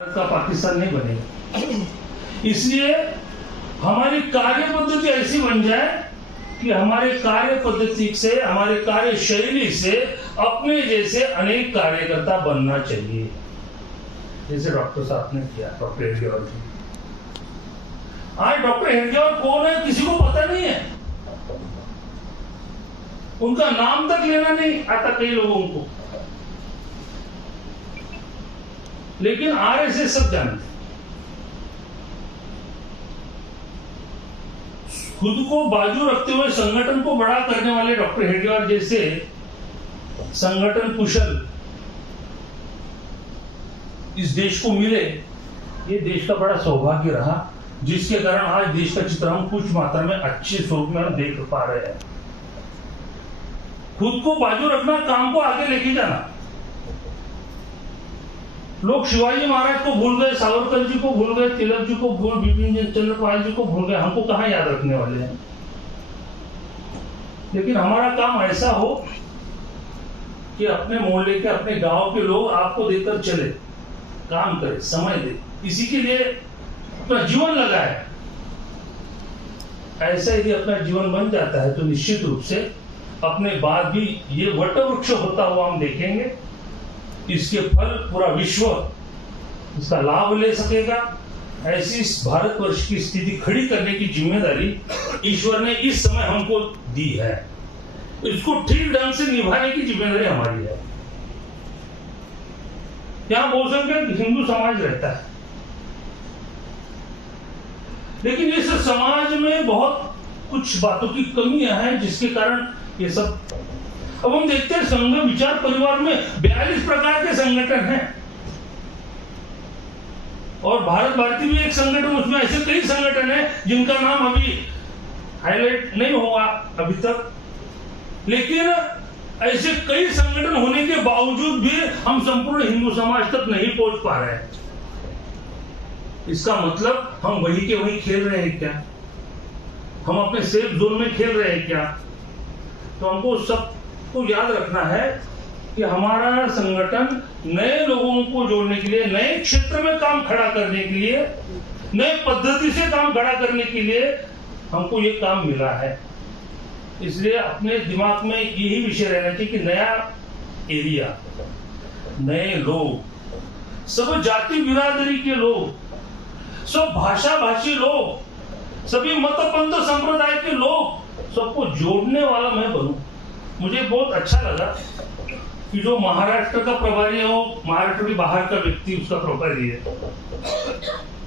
का पाकिस्तान नहीं बनेगा। इसलिए हमारी कार्य पद्धति ऐसी बन जाए कि हमारे कार्य पद्धति से, हमारे कार्य शैली से अपने जैसे अनेक कार्यकर्ता बनना चाहिए, जैसे डॉक्टर साहब ने किया, डॉक्टर हेडगेवार जी। आज डॉक्टर हेडगेवार कौन है किसी को पता नहीं है, उनका नाम तक लेना नहीं आता कई लोगों को, लेकिन आरएसएस सब जानते। खुद को बाजू रखते हुए संगठन को बड़ा करने वाले डॉक्टर हेडगेवार जैसे संगठन कुशल इस देश को मिले, ये देश का बड़ा सौभाग्य रहा, जिसके कारण आज देश का चित्र हम कुछ मात्रा में अच्छे स्वरूप में हम देख पा रहे हैं। खुद को बाजू रखना, काम को आगे लेके जाना। लोग शिवाजी महाराज को भूल गए, सावरकर जी को भूल गए, तिलक जी को भूल, बिपिन चंद्र पाल जी को भूल गए, हमको कहां याद रखने वाले हैं। लेकिन हमारा काम ऐसा हो कि अपने मोहल्ले के, अपने गांव के लोग आपको देकर चले, काम करे, समय दे, इसी के लिए अपना जीवन लगाए। ऐसा यदि अपना जीवन बन जाता है तो निश्चित रूप से अपने बाद भी ये वटवृक्ष होता हुआ हम देखेंगे। इसके फल पूरा विश्व इसका लाभ ले सकेगा। ऐसी भारतवर्ष की स्थिति खड़ी करने की जिम्मेदारी ईश्वर ने इस समय हमको दी है, इसको ठीक ढंग से निभाने की जिम्मेदारी हमारी है। यहां बहुसंख्यक हिंदू समाज रहता है, लेकिन इस समाज में बहुत कुछ बातों की कमियां हैं, जिसके कारण ये सब। अब हम देखते हैं संघ विचार परिवार में 42 प्रकार के संगठन हैं, और भारत भारती भी एक संगठन, उसमें ऐसे कई संगठन हैं जिनका नाम अभी हाईलाइट नहीं हुआ अभी तक। लेकिन ऐसे कई संगठन होने के बावजूद भी हम संपूर्ण हिंदू समाज तक नहीं पहुंच पा रहे हैं। इसका मतलब हम वही के वही खेल रहे हैं क्या? हम अपने सेफ जोन में खेल रहे हैं क्या? तो हमको सबको याद रखना है कि हमारा संगठन नए लोगों को जोड़ने के लिए, नए क्षेत्र में काम खड़ा करने के लिए, नए पद्धति से काम खड़ा करने के लिए हमको ये काम मिला है। इसलिए अपने दिमाग में यही विषय रहना चाहिए कि नया एरिया, नए लोग, सब जाति बिरादरी के लोग, सब भाषा भाषी लोग, सभी मत पंथ संप्रदाय के लोग, सबको जोड़ने वाला मैं बनूं। मुझे बहुत अच्छा लगा कि जो महाराष्ट्र का प्रभारी है वो महाराष्ट्र के बाहर का व्यक्ति उसका प्रभारी है,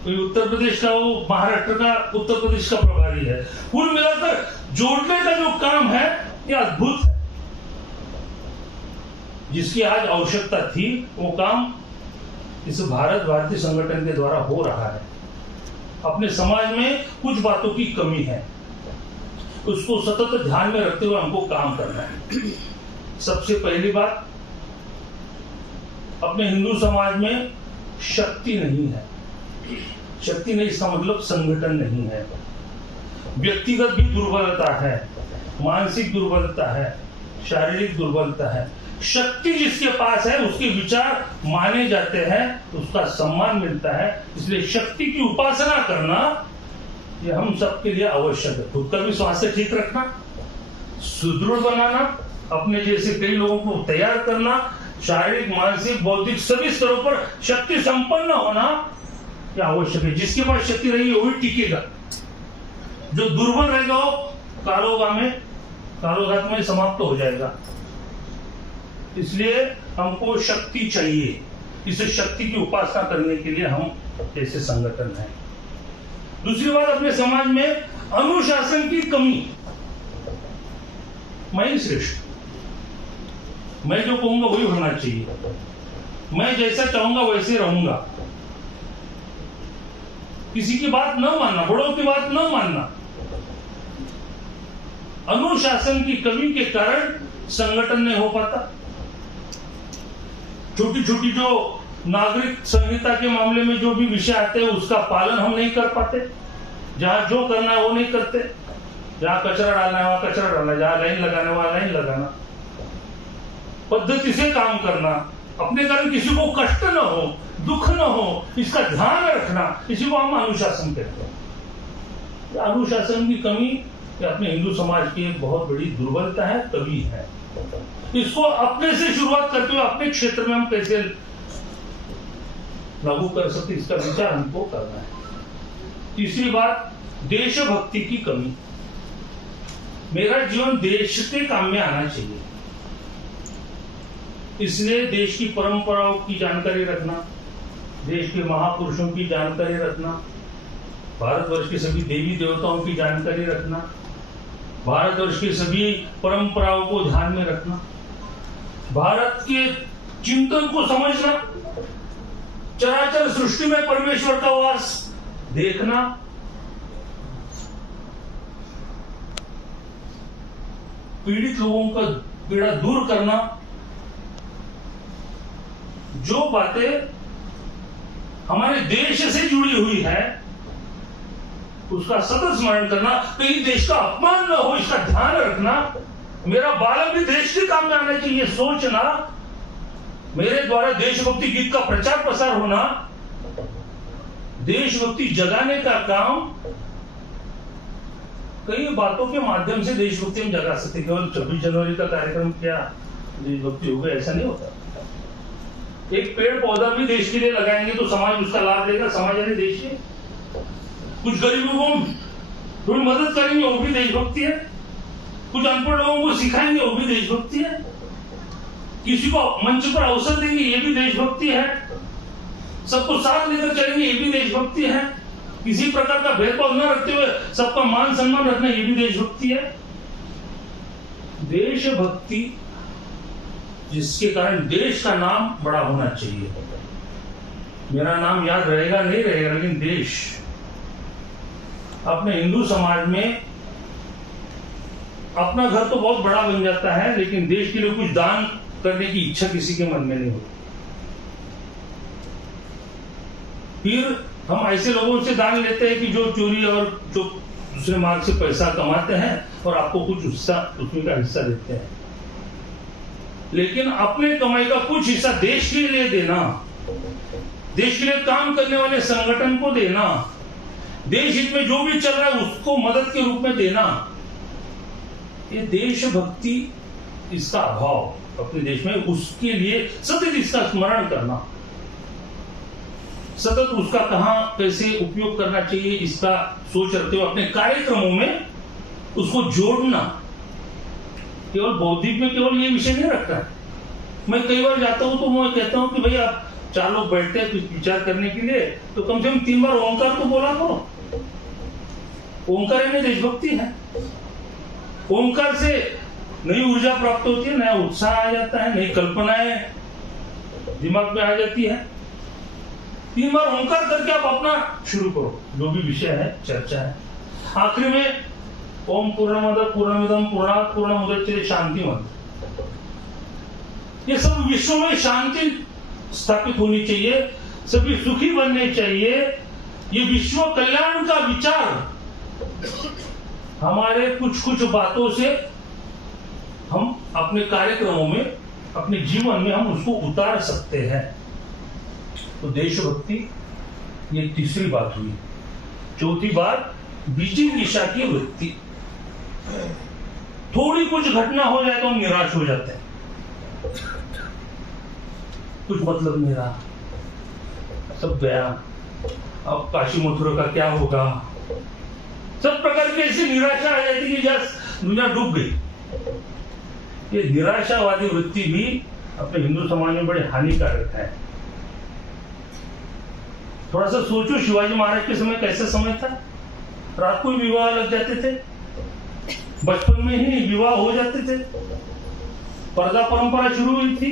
कोई उत्तर प्रदेश का वो महाराष्ट्र का उत्तर प्रदेश का प्रभारी है। कुल मिलाकर जोड़ने का जो काम है ये अद्भुत है, जिसकी आज आवश्यकता थी, वो काम इस भारत भारतीय संगठन के द्वारा हो रहा है। अपने समाज में कुछ बातों की कमी है, उसको सतत ध्यान में रखते हुए हमको काम करना है। सबसे पहली बात, अपने हिंदू समाज में शक्ति नहीं है। शक्ति नहीं, इसका मतलब संगठन नहीं है। व्यक्तिगत भी दुर्बलता है, मानसिक दुर्बलता है, शारीरिक दुर्बलता है। शक्ति जिसके पास है उसके विचार माने जाते हैं, उसका सम्मान मिलता है। इसलिए शक्ति की उपासना करना ये हम सबके लिए आवश्यक है। खुद का भी स्वास्थ्य ठीक रखना, सुदृढ़ बनाना, अपने जैसे कई लोगों को तैयार करना, शारीरिक, मानसिक, बौद्धिक सभी स्तरों पर शक्ति संपन्न होना यह आवश्यक है। जिसके पास शक्ति रहेगी वही टिकेगा, जो दुर्बल रहेगा वो कालोघात में समाप्त हो जाएगा। इसलिए हमको शक्ति चाहिए, इस शक्ति की उपासना करने के लिए हम जैसे संगठन है। दूसरी बात, अपने समाज में अनुशासन की कमी। मैं ही श्रेष्ठ, मैं जो कहूंगा वही होना चाहिए, मैं जैसा चाहूंगा वैसे रहूंगा, किसी की बात न मानना, बड़ों की बात न मानना। अनुशासन की कमी के कारण संगठन नहीं हो पाता। छोटी छोटी जो नागरिक संहिता के मामले में जो भी विषय आते हैं उसका पालन हम नहीं कर पाते। जहां जो करना है वो नहीं करते, जहां कचरा डालना है वहां कचरा डालना, जहां लाइन लगाना है वहां लाइन लगाना, पद्धति से काम करना, अपने कारण किसी को कष्ट न हो, दुख न हो, इसका ध्यान रखना, इसी को हम अनुशासन कहते हैं। अनुशासन की कमी अपने हिंदू समाज की एक बहुत बड़ी दुर्बलता है, कमी है। इसको अपने से शुरुआत करते हुए अपने क्षेत्र में हम कैसे लागू कर सकते, इसका विचार हमको करना है। तीसरी बात, देशभक्ति की कमी। मेरा जीवन देश के काम में आना चाहिए, इसलिए देश की परंपराओं की जानकारी रखना, देश के महापुरुषों की जानकारी रखना, भारतवर्ष के सभी देवी देवताओं की जानकारी रखना, भारतवर्ष के सभी परंपराओं को ध्यान में रखना, भारत के चिंतन को समझना, चराचर सृष्टि में परमेश्वर का वास देखना, पीड़ित लोगों का पीड़ा दूर करना, जो बातें हमारे देश से जुड़ी हुई है उसका सतत स्मरण करना, कहीं देश का अपमान न हो इसका ध्यान रखना, मेरा बालक भी देश के काम में आना चाहिए सोचना, मेरे द्वारा देशभक्ति गीत का प्रचार प्रसार होना, देशभक्ति जगाने का काम कई बातों के माध्यम से देशभक्ति हम जगा सकते। केवल 26 जनवरी का कार्यक्रम क्या देशभक्ति हो गया, ऐसा नहीं होता। एक पेड़ पौधा भी देश के लिए लगाएंगे तो समाज उसका लाभ लेगा, समाज यानी देश के। कुछ गरीबों को थोड़ी मदद करेंगे वो भी देशभक्ति है, कुछ अनपढ़ लोगों को सिखाएंगे वो भी देशभक्ति है, किसी को मंच पर अवसर देंगे ये भी देशभक्ति है, सबको साथ लेकर चलेंगे ये भी देशभक्ति है, किसी प्रकार का भेदभाव न रखते हुए सबका मान सम्मान रखना ये भी देशभक्ति है। देशभक्ति जिसके कारण देश का नाम बड़ा होना चाहिए। मेरा नाम याद रहेगा नहीं रहेगा, लेकिन देश, अपने हिंदू समाज में अपना घर तो बहुत बड़ा बन जाता है, लेकिन देश के लिए कुछ दान करने की इच्छा किसी के मन में नहीं होती। फिर हम ऐसे लोगों से दान लेते हैं कि जो चोरी और जो दूसरे मार्ग से पैसा कमाते हैं और आपको कुछ हिस्सा उसमें का हिस्सा देते हैं, लेकिन अपने कमाई का कुछ हिस्सा देश के लिए देना, देश के लिए काम करने वाले संगठन को देना, देश हित में जो भी चल रहा है उसको मदद के रूप में देना, ये देशभक्ति इसका अभाव अपने देश में, उसके लिए सतत इसका स्मरण करना, सतत उसका कहां कैसे उपयोग करना चाहिए इसका सोच रखते हुए अपने कार्यक्रमों में उसको जोड़ना। केवल बौद्धिक में केवल ये विषय नहीं रखता है। मैं कई बार जाता हूं तो मैं कहता हूं कि भाई आप 4 लोग बैठते हैं कुछ विचार करने के लिए, तो कम से कम 3 बार ओंकार तो बोला करो। ओंकार में देशभक्ति है। ओंकार से नई ऊर्जा प्राप्त होती है, नया उत्साह आ जाता है, नई कल्पनाएं दिमाग में आ जाती है। 3 बार ओंकार करके आप अपना शुरू करो, जो भी विषय है, चर्चा है। आखिरी में ओम पूर्णमद पूर्णमिदं पूर्णात् पूर्णमुदच्यते शांति मंत्र। ये सब विश्व में शांति स्थापित होनी चाहिए, सभी सुखी बनने चाहिए। ये विश्व कल्याण का विचार हमारे कुछ बातों से हम अपने कार्यक्रमों में, अपने जीवन में हम उसको उतार सकते हैं। तो देशभक्ति ये तीसरी बात हुई। चौथी बात, बीजिंग दिशा की वृत्ति। थोड़ी कुछ घटना हो जाए तो हम निराश हो जाते हैं, कुछ मतलब नहीं रहा, सब गया, अब काशी मथुरा का क्या होगा, सब प्रकार की ऐसी निराशा आ जाती कि जैसे दुनिया डूब गई। ये निराशावादी वृत्ति भी अपने हिंदू समाज में बड़ी हानिकारक है। थोड़ा सा सोचो, शिवाजी महाराज के समय कैसा समय था? रात को ही विवाह लग जाते थे, बचपन में ही विवाह हो जाते थे, पर्दा परंपरा शुरू हुई थी।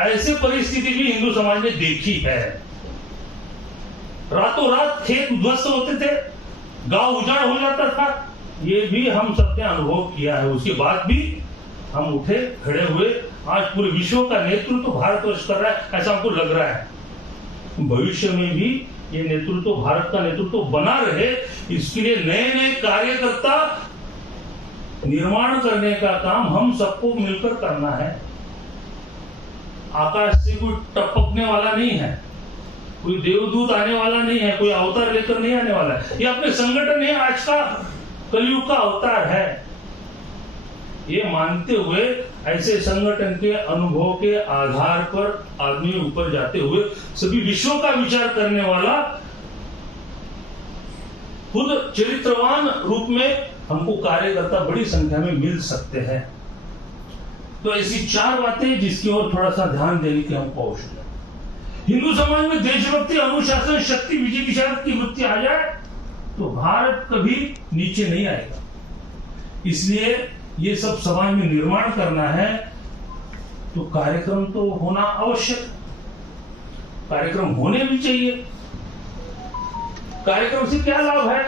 ऐसी परिस्थिति भी हिंदू समाज ने देखी है। रातों रात खेत उद्ध्वस्त होते थे, गांव उजाड़ हो जाता था, ये भी हम सबने अनुभव किया है। उसके बाद भी हम उठे खड़े हुए, आज पूरे विश्व का नेतृत्व तो भारतवर्ष कर रहा है, ऐसा हमको लग रहा है। भविष्य में भी ये नेतृत्व, भारत का नेतृत्व बना रहे, इसके लिए नए नए कार्यकर्ता निर्माण करने का काम हम सबको मिलकर करना है। आकाश से कोई टपकने वाला नहीं है, कोई देवदूत आने वाला नहीं है, कोई अवतार लेकर नहीं आने वाला है। ये अपने संगठन है, आज का कलयुग का अवतार है। ये मानते हुए ऐसे संगठन के अनुभव के आधार पर आदमी ऊपर जाते हुए सभी विश्व का विचार करने वाला खुद चरित्रवान रूप में हमको कार्यकर्ता बड़ी संख्या में मिल सकते हैं। तो ऐसी 4 बातें जिसकी ओर थोड़ा सा ध्यान देने की हमको आवश्यकता है। हिंदू समाज में देशभक्ति, अनुशासन, शक्ति, विजय विशारद की वृत्ति आ जाए तो भारत कभी नीचे नहीं आएगा। इसलिए ये सब समाज में निर्माण करना है तो कार्यक्रम तो होना आवश्यक, कार्यक्रम होने भी चाहिए। कार्यक्रम से क्या लाभ है?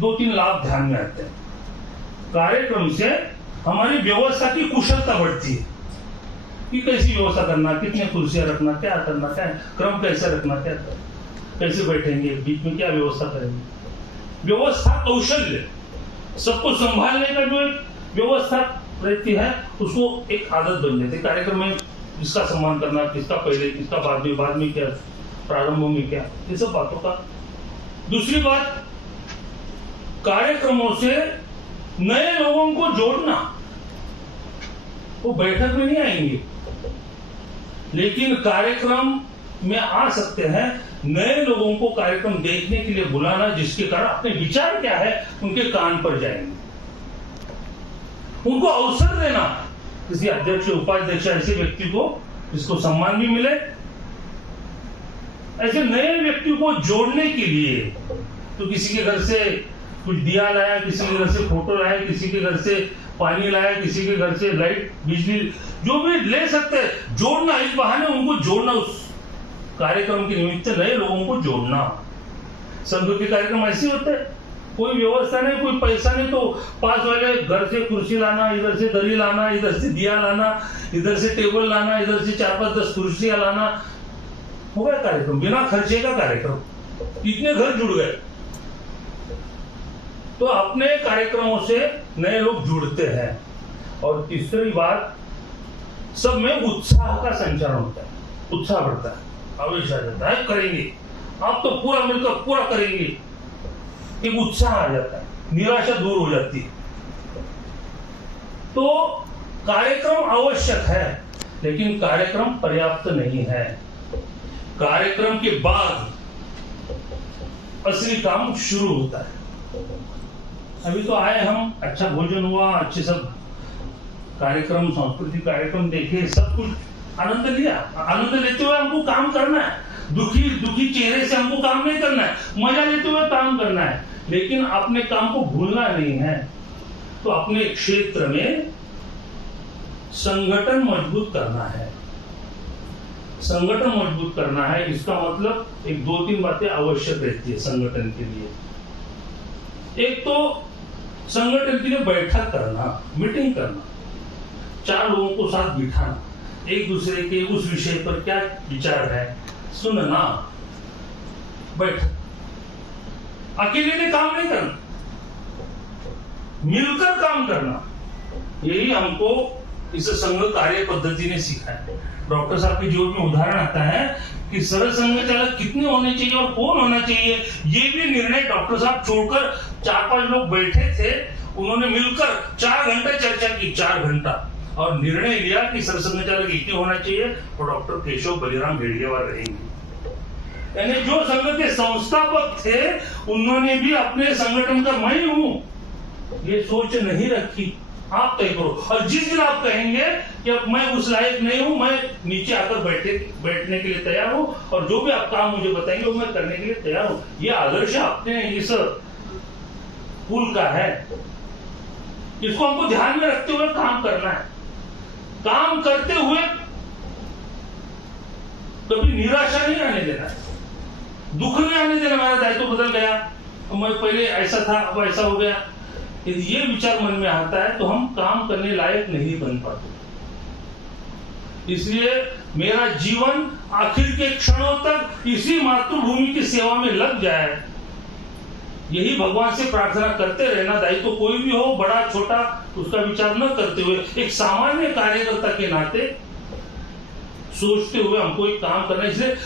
2-3 लाभ ध्यान में आते हैं। कार्यक्रम से हमारी व्यवस्था की कुशलता बढ़ती है कि कैसी व्यवस्था करना, कितने कुर्सियां रखना, क्या करना, क्या क्रम कैसे रखना, क्या कैसे बैठेंगे, बीच में क्या व्यवस्था करेंगे। व्यवस्था कौशल्य, सबको संभालने का जो एक व्यवस्था रहती है उसको एक आदत बन जाती है। कार्यक्रम में किसका सम्मान करना, किसका पहले, किसका बाद में क्या, प्रारंभ में क्या, ये सब बातों का। दूसरी बात, कार्यक्रमों से नए लोगों को जोड़ना। वो बैठक में नहीं आएंगे लेकिन कार्यक्रम में आ सकते हैं। नए लोगों को कार्यक्रम देखने के लिए बुलाना, जिसके कारण अपने विचार क्या है उनके कान पर जाएंगे। उनको अवसर देना, किसी अध्यक्ष, उपाध्यक्ष, ऐसे व्यक्ति को जिसको सम्मान भी मिले। ऐसे नए व्यक्ति को जोड़ने के लिए तो किसी के घर से कुछ दिया लाया, किसी के घर से फोटो लाया, किसी के घर से पानी लाया, किसी के घर से लाइट, बिजली, जो भी ले सकते हैं। जोड़ना, इस बहाने उनको जोड़ना, उस कार्यक्रम के निमित्त नए लोगों को जोड़ना। संघ के कार्यक्रम ऐसे होते हैं, कोई व्यवस्था नहीं, कोई पैसा नहीं, तो पास वाले घर से कुर्सी लाना, इधर से दरी लाना, इधर से दिया लाना, इधर से टेबल लाना, इधर से 4-5-10 कुर्सियां लाना, हो गया कार्यक्रम। बिना खर्चे का कार्यक्रम, इतने घर जुड़ गए। तो अपने कार्यक्रमों से नए लोग जुड़ते हैं। और तीसरी बात, सब में उत्साह का संचारण होता है, उत्साह बढ़ता है, आवेश आ जाता है, करेंगे, आप तो पूरा मिलकर पूरा करेंगे, एक उत्साह आ जाता है, निराशा दूर हो जाती है। तो कार्यक्रम आवश्यक है लेकिन कार्यक्रम पर्याप्त नहीं है। कार्यक्रम के बाद असली काम शुरू होता है। अभी तो आए हम, अच्छा भोजन हुआ, अच्छे सब कार्यक्रम, सांस्कृतिक कार्यक्रम देखे, सब कुछ आनंद लिया। आनंद लेते हुए हमको काम करना है। दुखी चेहरे से हमको काम नहीं करना है, मजा लेते हुए काम करना है। लेकिन अपने काम को भूलना नहीं है। तो अपने क्षेत्र में संगठन मजबूत करना है। संगठन मजबूत करना है, इसका मतलब एक 2-3 बातें आवश्यक रहती है संगठन के लिए। एक तो संगठन के लिए बैठक करना, मीटिंग करना, 4 लोगों को साथ बिठाना, एक दूसरे के उस विषय पर क्या विचार है सुनना, बैठक। अकेले ने काम नहीं करना, मिलकर काम करना। यही हमको इस संघ कार्य पद्धति ने सिखाया है। डॉक्टर साहब के जीवन में उदाहरण आता है कि सरल संघ चालक कितने होने चाहिए और कौन होना चाहिए, ये भी निर्णय डॉक्टर साहब छोड़कर 4-5 लोग बैठे थे, उन्होंने मिलकर 4 घंटा चर्चा की, 4 घंटा, और निर्णय लिया कि सरल संघ चालक इतने होना चाहिए और डॉक्टर केशव बलिराम भेड़ियावाल रहेंगे। यानी जो संघ के संस्थापक थे उन्होंने भी अपने संगठन का मैं हूं ये सोच नहीं रखी। आप तय करो, और जिस दिन आप कहेंगे कि अब मैं उस लायक नहीं हूं, मैं नीचे आकर बैठने के लिए तैयार हूं और जो भी आप काम मुझे बताएंगे वो मैं करने के लिए तैयार हूं। ये आदर्श अपने इस कुल का है। इसको हमको ध्यान में रखते हुए काम करना है। काम करते हुए कभी निराशा नहीं आने देना है, दुख नहीं आने देना। मेरा दायित्व बदल गया, मैं पहले ऐसा था अब ऐसा हो गया, यदि ये विचार मन में आता है तो हम काम करने लायक नहीं बन पाते। इसलिए मेरा जीवन आखिर के क्षणों तक इसी मातृभूमि की सेवा में लग जाए, यही भगवान से प्रार्थना करते रहना। दायित्व तो कोई भी हो, बड़ा छोटा, उसका विचार न करते हुए एक सामान्य कार्यकर्ता के नाते सोचते हुए हमको एक काम करना है। इसलिए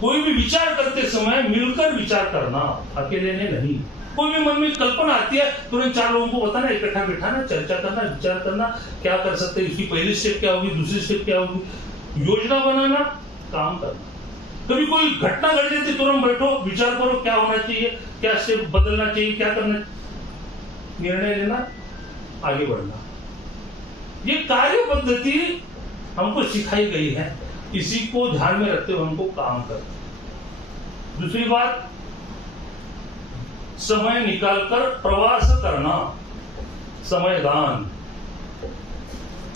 कोई भी विचार करते समय मिलकर विचार करना, अकेले ने नहीं। कोई भी मन में कल्पना आती है तुरंत 4 लोगों को बताना, इकट्ठा बिठाना, चर्चा करना, विचार करना, क्या कर सकते हैं, इसकी पहली स्टेप क्या होगी, दूसरी स्टेप क्या होगी, योजना बनाना, काम करना। कभी कोई घटना घट जाती तुरंत बैठो, विचार करो क्या होना चाहिए, क्या स्टेप बदलना चाहिए, क्या करना, निर्णय लेना, आगे बढ़ना। ये कार्य पद्धति हमको सिखाई गई है, इसी को ध्यान में रखते हुए हमको काम करना। दूसरी बात, समय निकालकर प्रवास करना, समय दान।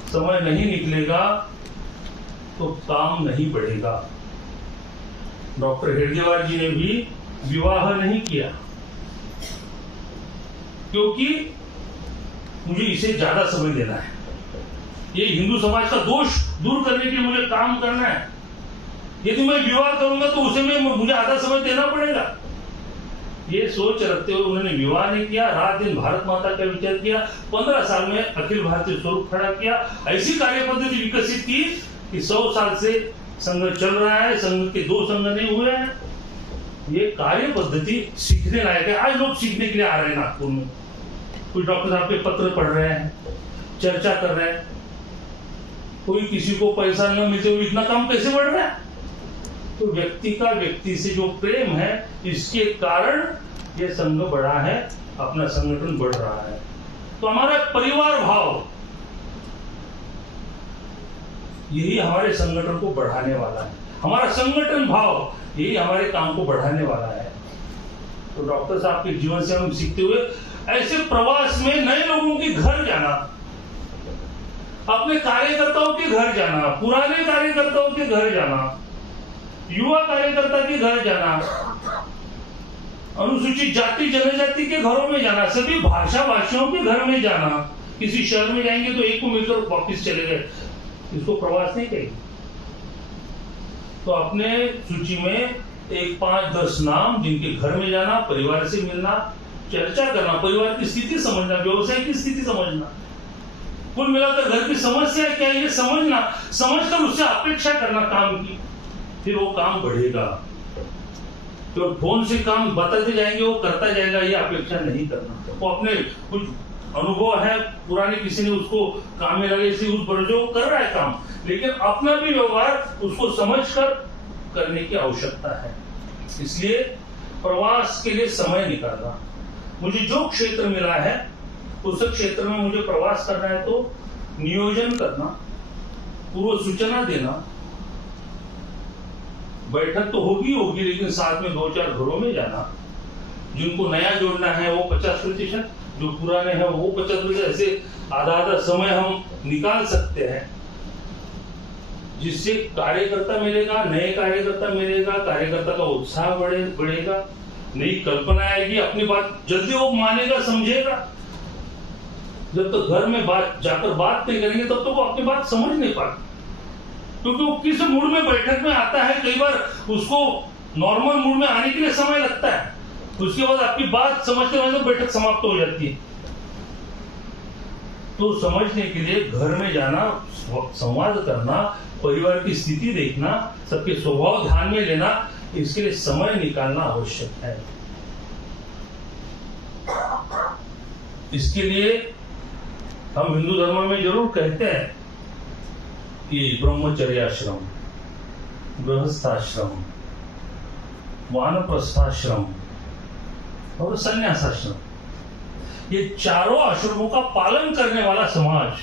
समय नहीं निकलेगा तो काम नहीं बढ़ेगा। डॉक्टर हेडगेवार जी ने भी विवाह नहीं किया क्योंकि मुझे इसे ज्यादा समय देना है, ये हिंदू समाज का दोष दूर करने के लिए मुझे काम करना है। यदि मैं विवाह करूंगा तो उसे में मुझे आधा समय देना पड़ेगा। ये सोच रखते हुए उन्होंने विवाह नहीं किया, रात दिन भारत माता का विचार किया, 15 साल में अखिल भारतीय स्वरूप खड़ा किया। ऐसी कार्य पद्धति विकसित की कि 100 साल से संघ चल रहा है, संघ के 2 संघ नहीं हुए हैं। ये कार्य पद्धति सीखने लायक है। आज लोग सीखने के लिए आ रहे हैं नागपुर में, कुछ डॉक्टर साहब के पत्र पढ़ रहे हैं, चर्चा कर रहे हैं। कोई किसी को पैसा न मिलते हुए इतना काम कैसे बढ़ रहा है? तो व्यक्ति का व्यक्ति से जो प्रेम है, इसके कारण ये संघ बढ़ा है, अपना संगठन बढ़ रहा है। तो हमारा परिवार भाव यही हमारे संगठन को बढ़ाने वाला है, हमारा संगठन भाव यही हमारे काम को बढ़ाने वाला है। तो डॉक्टर साहब के जीवन से हम सीखते हुए ऐसे प्रवास में नए लोगों के घर जाना, अपने कार्यकर्ताओं के घर जाना, पुराने कार्यकर्ताओं के घर जाना, युवा कार्यकर्ता के घर जाना, अनुसूचित जाति जनजाति के घरों में जाना, सभी भाषा भाषियों के घर में जाना। किसी शहर में जाएंगे तो एक को मिलकर वापिस चले गए, इसको प्रवास नहीं कहेंगे। तो अपने सूची में 1, 5, 10 नाम जिनके घर में जाना, परिवार से मिलना, चर्चा करना, परिवार की स्थिति समझना, व्यवसाय की स्थिति समझना, कुल मिलाकर घर की समस्या क्या है ये समझना, समझकर उससे अपेक्षा करना काम की, फिर वो काम बढ़ेगा। तो फोन से काम बताते जाएंगे, वो करता जाएगा, ये अपेक्षा नहीं करना। वो अपने कुछ अनुभव है पुराने, किसी ने उसको काम में लगे, इसी उस बरजे वो कर रहा है काम, लेकिन अपना भी व्यवहार उसको समझकर करने की आवश्यकता है। इसलिए प्रवास के लिए समय निकालना। मुझे जो क्षेत्र मिला है उस क्षेत्र में मुझे प्रवास करना है तो नियोजन करना, पूर्व सूचना देना, बैठक तो होगी लेकिन साथ में 2-4 घरों में जाना। जिनको नया जोड़ना है वो 50%, जो पुराने हैं वो 50%, ऐसे आधा समय हम निकाल सकते हैं, जिससे कार्यकर्ता मिलेगा, नए कार्यकर्ता मिलेगा, कार्यकर्ता का उत्साह बढ़ेगा, नई कल्पना आएगी, अपनी बात जल्दी वो मानेगा, समझेगा। जब तक घर में जाकर बात नहीं करेंगे तब तो वो अपनी बात समझ नहीं पाते, क्योंकि वो किस मूड में बैठक में आता है। कई बार उसको नॉर्मल मूड में आने के लिए समय लगता है, उसके बाद आपकी बात समझते हुए बैठक समाप्त हो जाती है। तो समझने के लिए घर में जाना, संवाद करना, परिवार की स्थिति देखना, सबके स्वभाव ध्यान में लेना, इसके लिए समय निकालना आवश्यक है। इसके लिए हम हिंदू धर्म में जरूर कहते हैं कि ब्रह्मचर्याश्रम, गृहस्थाश्रम, वानप्रस्थाश्रम और संन्यासाश्रम, ये चारों आश्रमों का पालन करने वाला समाज,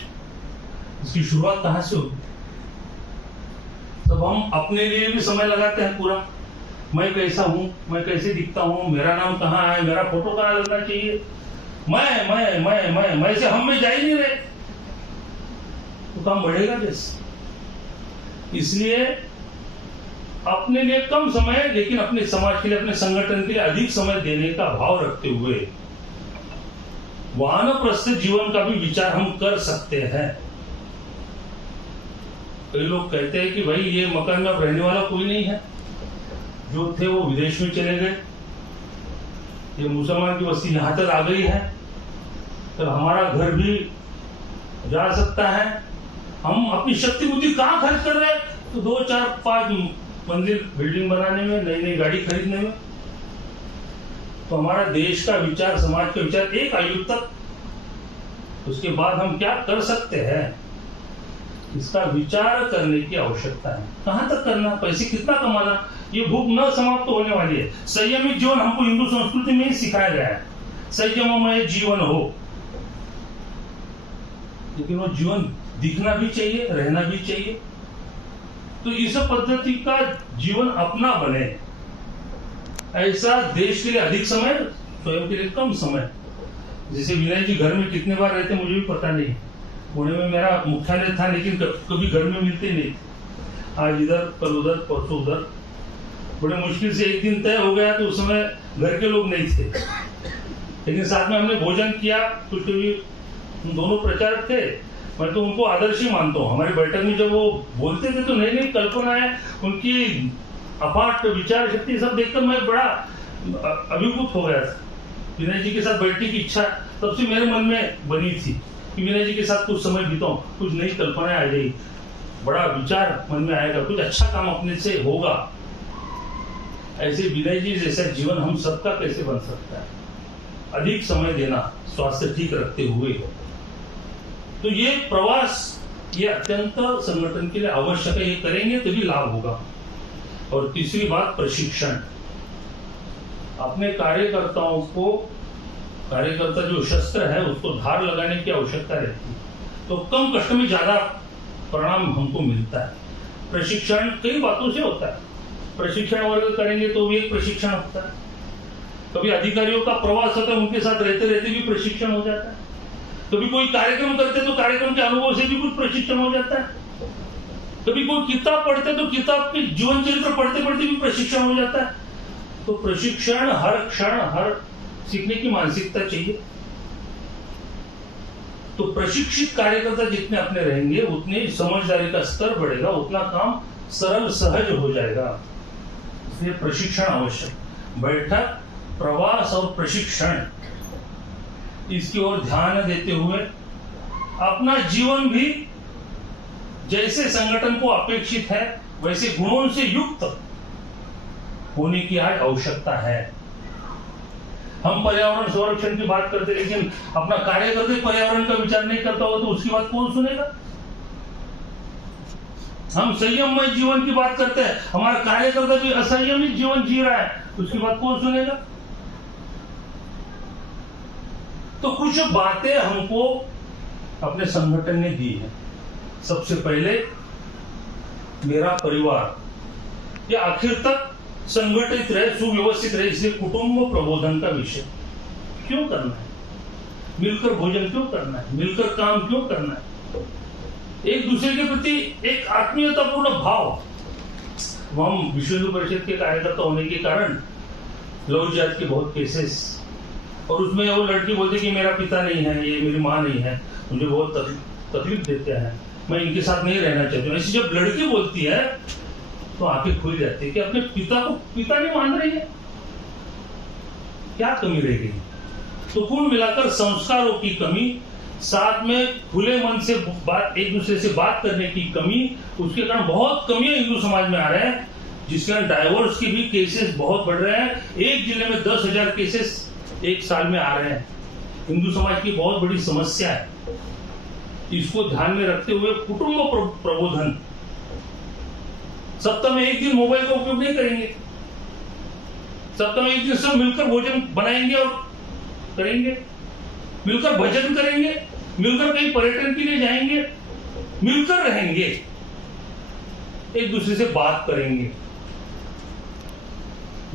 इसकी शुरुआत कहां से होगी? तब हम अपने लिए भी समय लगाते हैं पूरा, मैं कैसा हूं, मैं कैसे दिखता हूं, मेरा नाम कहां है, मेरा फोटो कहां लगना चाहिए, मैं से हम में जा ही नहीं रहे, तो काम बढ़ेगा कैसे? इसलिए अपने लिए कम समय, लेकिन अपने समाज के लिए, अपने संगठन के लिए अधिक समय देने का भाव रखते हुए वानप्रस्थ जीवन का भी विचार हम कर सकते हैं। कई लोग कहते हैं कि भाई ये मकान में अब रहने वाला कोई नहीं है, जो थे वो विदेश में चले गए, ये मुसलमान की बस्ती यहां तक आ गई है, तो हमारा घर भी जा सकता है। हम अपनी शक्ति बुद्धि कहां खर्च कर रहे हैं? तो 2, 4, 5 मंजिल बिल्डिंग बनाने में, नई नई गाड़ी खरीदने में। तो हमारा देश का विचार, समाज का विचार एक आयु तक, उसके बाद हम क्या कर सकते हैं, इसका विचार करने की आवश्यकता है। कहां तक करना, पैसे कितना कमाना, ये भूख न समाप्त होने वाली है। संयमित जीवन हमको हिंदू संस्कृति में ही सिखाया गया है, संयममय जीवन हो, लेकिन वो जीवन दिखना भी चाहिए, रहना भी चाहिए। तो इस पद्धति का जीवन अपना बने, ऐसा देश के लिए अधिक समय, स्वयं के लिए कम समय। जैसे विनय जी घर में कितने बार रहते मुझे भी पता नहीं, पुणे में मेरा मुख्यालय था, लेकिन कभी घर में मिलते नहीं थे। आज इधर, कल उधर, परसों उधर, बड़े मुश्किल से एक दिन तय हो गया। तो उस समय घर के लोग नहीं थे, लेकिन साथ में हमने भोजन किया। कुछ दोनों प्रचारक थे, मैं तो उनको आदर्श ही मानता हूँ। हमारी बैठक में जब वो बोलते थे तो नई नई कल्पनाएं, उनकी अपाट विचार शक्ति सब देखकर मैं बड़ा अभिभूत हो गया था। विनय जी के साथ बैठने की इच्छा तब से मेरे मन में बनी थी कि विनय जी के साथ कुछ समय बिताऊं, कुछ नई कल्पनाएं आ जाएगी, बड़ा विचार मन में आएगा, कुछ अच्छा काम अपने से होगा। ऐसे विनय जी जैसा जीवन हम सबका कैसे बन सकता है? अधिक समय देना, स्वास्थ्य ठीक रखते हुए। तो ये प्रवास, ये अत्यंत संगठन के लिए आवश्यक है, ये करेंगे तभी लाभ होगा। और तीसरी बात, प्रशिक्षण। अपने कार्यकर्ताओं को, कार्यकर्ता जो शस्त्र है उसको धार लगाने की आवश्यकता रहती है, तो कम कष्ट में ज्यादा परिणाम हमको मिलता है। प्रशिक्षण कई बातों से होता है। प्रशिक्षण वर्ग करेंगे तो भी एक प्रशिक्षण होता है। कभी अधिकारियों का प्रवास होता है, उनके साथ रहते रहते भी प्रशिक्षण हो जाता है। कभी कोई कार्यक्रम करते तो कार्यक्रम के अनुभव से भी कुछ प्रशिक्षण हो जाता है। कभी कोई किताब पढ़ते तो किताब के जीवन चरित्र पढ़ते पढ़ते भी प्रशिक्षण हो जाता है। तो प्रशिक्षण हर क्षण, हर सीखने की मानसिकता चाहिए। तो प्रशिक्षित कार्यकर्ता जितने अपने रहेंगे उतनी समझदारी का स्तर बढ़ेगा, उतना काम सरल सहज हो जाएगा। इसलिए प्रशिक्षण आवश्यक। बैठक, प्रवास और प्रशिक्षण, इसकी ओर ध्यान देते हुए अपना जीवन भी जैसे संगठन को अपेक्षित है वैसे गुणों से युक्त होने की आज आवश्यकता है। हम पर्यावरण संरक्षण की बात करते, लेकिन अपना कार्यकर्ता पर्यावरण का विचार नहीं करता हो तो उसकी बात कौन सुनेगा? हम संयममय जीवन की बात करते हैं, हमारा कार्यकर्ता भी असंयमित जीवन जी रहा है, उसकी बात कौन सुनेगा? तो कुछ बातें हमको अपने संगठन ने दी है। सबसे पहले मेरा परिवार, या आखिर तक संगठित रहे, सुव्यवस्थित रहे, इसलिए कुटुंब प्रबोधन का विषय क्यों करना है, मिलकर भोजन क्यों करना है, मिलकर काम क्यों करना है, एक दूसरे के प्रति एक आत्मीयतापूर्ण भाव। हम विश्व हिंदू परिषद के कार्यकर्ता होने के कारण लव जिहाद के बहुत केसेस, और उसमें वो लड़की बोलती कि मेरा पिता नहीं है, ये मेरी माँ नहीं है, मुझे बहुत तकलीफ देते हैं, मैं इनके साथ नहीं रहना चाहती हूँ। ऐसी जब लड़की बोलती है तो आंखें खुल जाती है कि अपने पिता को पिता नहीं मान रही है, क्या कमी रह गई? तो कुल मिलाकर संस्कारों की कमी, साथ में खुले मन से बात, एक दूसरे से बात करने की कमी, उसके कारण बहुत कमियां हिंदू समाज में आ रहे हैं, जिसके कारण डाइवोर्स के भी केसेस बहुत बढ़ रहे हैं। एक जिले में 10,000 केसेस एक साल में आ रहे हैं। हिंदू समाज की बहुत बड़ी समस्या है। इसको ध्यान में रखते हुए कुटुंब प्रबोधन, सप्ताह में एक दिन मोबाइल का उपयोग नहीं करेंगे, सप्ताह में एक दिन सब मिलकर भोजन बनाएंगे और करेंगे, मिलकर भजन करेंगे, मिलकर कहीं पर्यटन के लिए जाएंगे, मिलकर रहेंगे, एक दूसरे से बात करेंगे।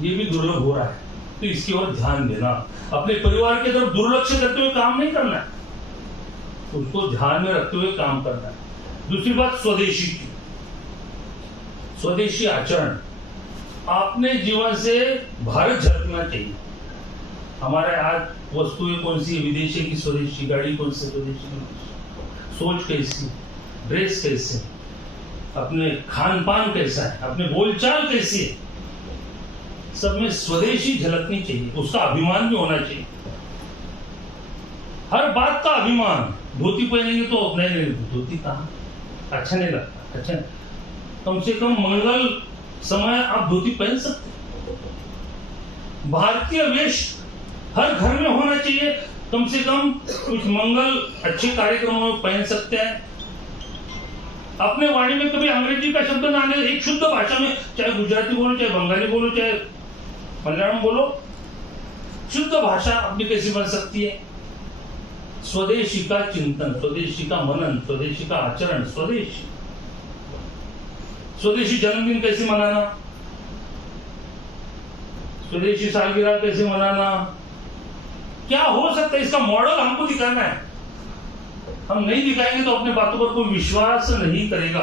ये भी दुर्लभ हो रहा है, तो इसकी ओर ध्यान देना। अपने परिवार की तरफ दुर्लक्ष्य करते हुए काम नहीं करना है, उसको ध्यान में रखते हुए काम करना है। दूसरी बात, स्वदेशी की, स्वदेशी आचरण। अपने जीवन से भारत झलकना चाहिए। हमारे आज वस्तुएं कौन सी, विदेशी की स्वदेशी, गाड़ी कौन सी स्वदेशी, सोच कैसी, ड्रेस कैसे, अपने खान पान कैसा है, अपने बोलचाल कैसी है, सब में स्वदेशी झलकनी चाहिए, उसका अभिमान भी होना चाहिए। हर बात का अभिमान। धोती पहनेंगे तो नहीं, धोती कहाँ, अच्छा नहीं लगता, अच्छा कम से कम मंगल समय आप धोती पहन सकते हैं। भारतीय वेश हर घर में होना चाहिए, कम से कम कुछ मंगल अच्छे कार्यक्रमों में पहन सकते हैं। अपने वाणी में कभी अंग्रेजी का शब्द ना आने, एक शुद्ध भाषा में, चाहे गुजराती बोलो, चाहे बंगाली बोलो, चाहे मलयालम बोलो, शुद्ध भाषा अपनी कैसी बन सकती है? स्वदेशी का चिंतन, स्वदेशी का मनन, स्वदेशी का आचरण, स्वदेशी जन्मदिन कैसे मनाना, स्वदेशी सालगिरह कैसे मनाना, क्या हो सकता है, इसका मॉडल हमको दिखाना है। हम नहीं दिखाएंगे तो अपने बातों पर कोई विश्वास नहीं करेगा।